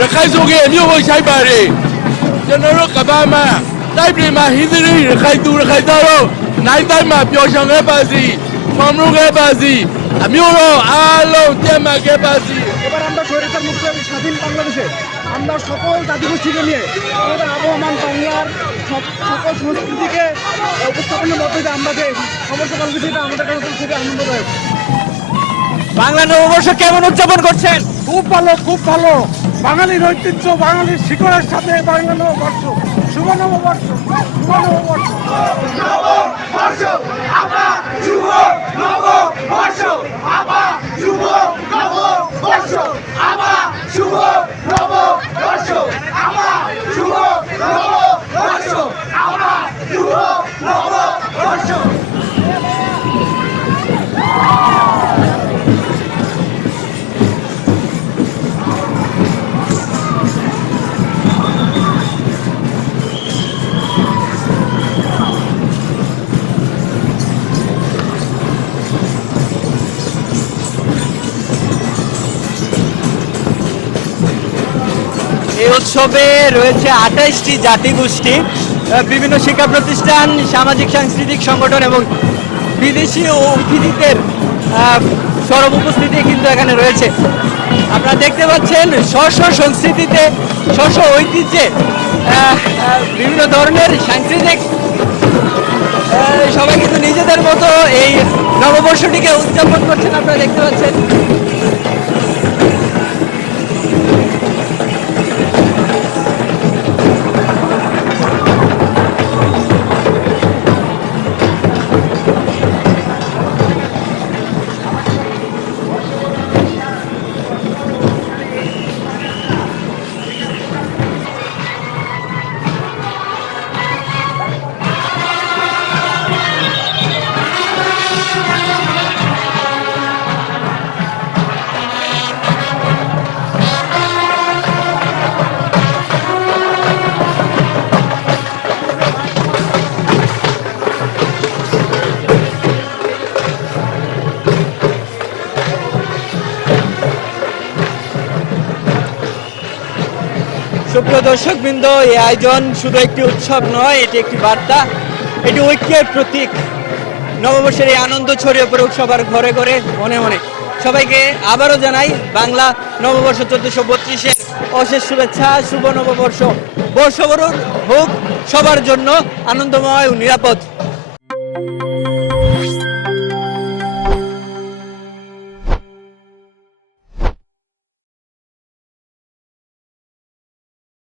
ရခိုင်ဆိုကအမျိုးကိုရှိုက်ပါတယ်ကျွန်တော်တို့ကဘာမှာတိုက်ပြည်မှာဟိသရီရခိုင်သူရခိုင်သားတို့နိုင်တိုင်းမှာပျော်ရွှင်ခဲ့ပါစီဖော်မှုခဲ့ပါစီအမျိုးတို့အားလုံးတည်မှတ်ခဲ့ပါစီ এবার আমরা স্বৈরাচার মুক্ত এবং স্বাধীন বাংলাদেশে আমরা সকল জাতিগোষ্ঠীকে নিয়ে আমাদের আবহমান বাংলার সব- সকল সংস্কৃতিকে উপস্থাপনের মধ্যে দিয়ে আমরা যে সমস্যা পালন সেটা আমাদের কাছে খুবই আনন্দদায়ক বাংলা নববর্ষ কেমন উদযাপন করছেন খুব ভালো খুব ভালো বাঙালির ঐতিহ্য বাঙালির শিকড়ের সাথে বাংলা নববর্ষ শুভ নববর্ষ শুভ নববর্ষ। এই উৎসবে রয়েছে আঠাইশটি জাতিগোষ্ঠী বিভিন্ন শিক্ষা প্রতিষ্ঠান, সামাজিক, সাংস্কৃতিক সংগঠন এবং বিদেশি অতিথিদের সরব উপস্থিতি কিন্তু এখানে রয়েছে। আপনারা দেখতে পাচ্ছেন স্ব সংস্কৃতিতে স্ব ঐতিহ্যে বিভিন্ন ধরনের সাংস্কৃতিক সবাই কিন্তু নিজেদের মতো এই নববর্ষটিকে উদযাপন করছেন, আপনারা দেখতে পাচ্ছেন। সুপ্রিয় দর্শক বৃন্দ এই আয়োজন শুধু একটি উৎসব নয়, এটি একটি বার্তা, এটি ঐক্যের প্রতীক। নববর্ষের এই আনন্দ ছড়িয়ে পড়ে সবার ঘরে ঘরে, মনে মনে। সবাইকে আবারও জানাই, বাংলা নববর্ষ চোদ্দশো বত্রিশের অশেষ শুভেচ্ছা, শুভ নববর্ষ। বর্ষবরণ হোক সবার জন্য আনন্দময় ও নিরাপদ।